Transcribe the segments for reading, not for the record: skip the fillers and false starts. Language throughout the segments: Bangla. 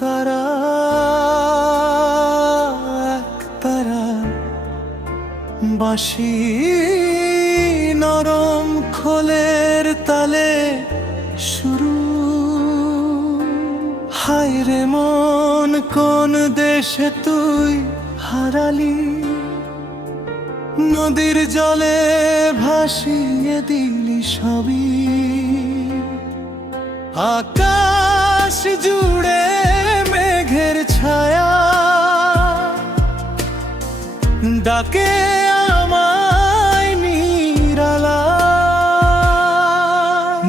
তারা তারা বাঁশি নরম খোলের তালে শুরু। হায় রে মন, কোন দেশে তুই হারালি? নদীর জলে ভাসিয়ে দিলি সবই। আকাশ জুড়ে মেঘের ছায়া ডাকে আমায় নিরালা।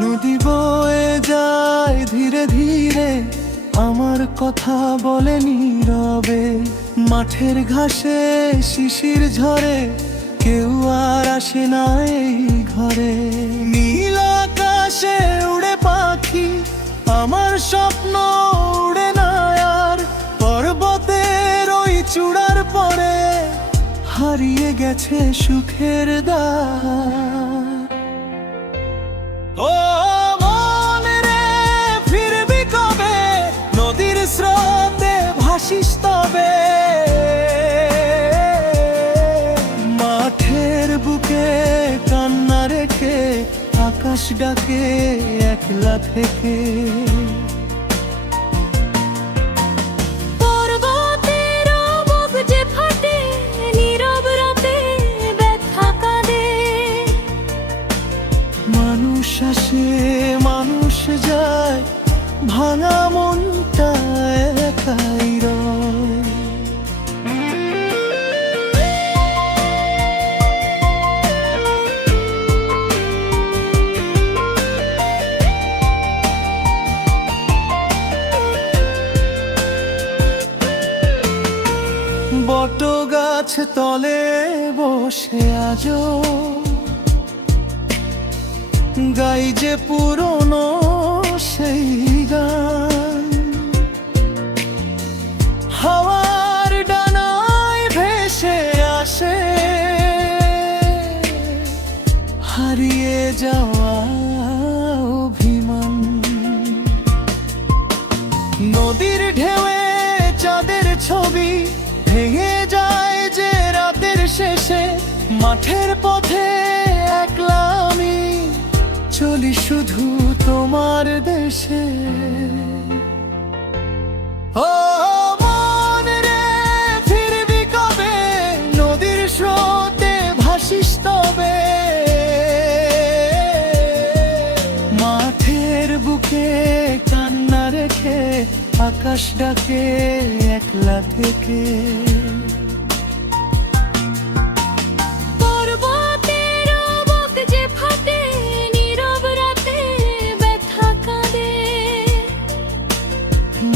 নদী বয়ে যায় ধীরে ধীরে, আমার কথা বলে নীরবে। মাঠের ঘাসে শিশির ঝরে, কেউ আর আসে না এই ঘরে। নীল আকাশে উড়ে পাখি, আমার স্বপ্ন উড়ে না আর। পর্বতের ওই চূড়ার পরে হারিয়ে গেছে সুখের দ্বার। ও মন রে, ফিরবি কবে? নদীর স্রোতে ভাসিস তবে। মাঠের বুকে কান্না রেখে আকাশ ডাকে একলা থেকে। মানুষ আসে মানুষ যায়, ভাঙা মনটা একাই রয়। বট গাছ তলে বসে আজো গাই যে পুরনো সেই গান। হাওয়ার ডানায় ভেসে আসে হারিয়ে যাওয়া অভিমান। নদীর ঢেউয়ে চাঁদের ছবি ভেঙে যায় যে রাতের শেষে। মাঠের পথে একলা আমি চলি শুধু তোমার দেশে। ও মন রে, ফিরবি কবে? নদীর স্রোতে ভাসিস তবে। মাঠের বুকে কান্না রেখে আকাশ ডাকে একলা থেকে।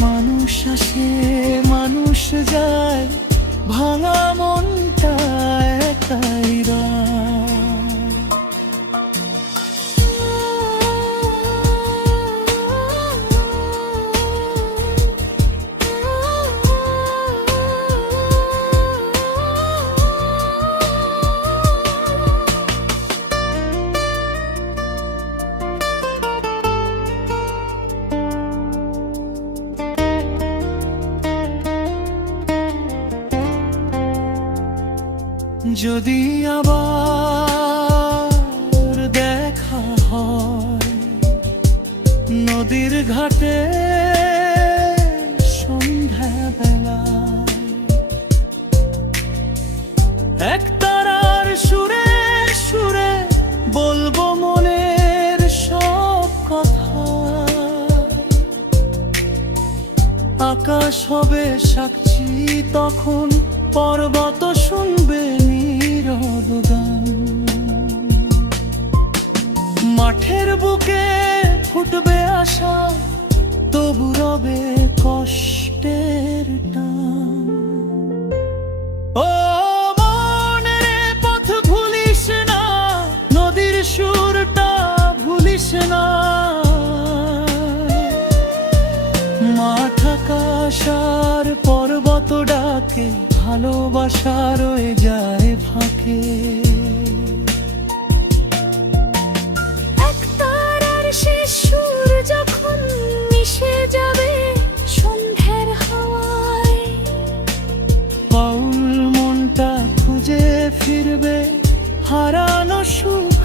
মানুষ আসে মানুষ যায়, ভাঙা মনটা একাই রয়। যদি আবার দেখা হয় নদীর ঘাটে সন্ধ্যাবেলায়, একতারার সুরে সুরে বলবো মনের সব কথা। আকাশ হবে সাক্ষী তখন, পর্বত শুনবে নীরব গান। মাঠের বুকে ফুটবে আশা, তবু রবে কষ্টের টান। ও মন রে, পথ ভুলিস না, নদীর সুরটা ভুলিস না। মাঠ আকাশ আর পর্বত ডাকে, ভালোবাসা রয়ে যায় ফাঁকে। একতারার শেষ সুর যখন মিশে যাবে সন্ধ্যা হারানো সুখ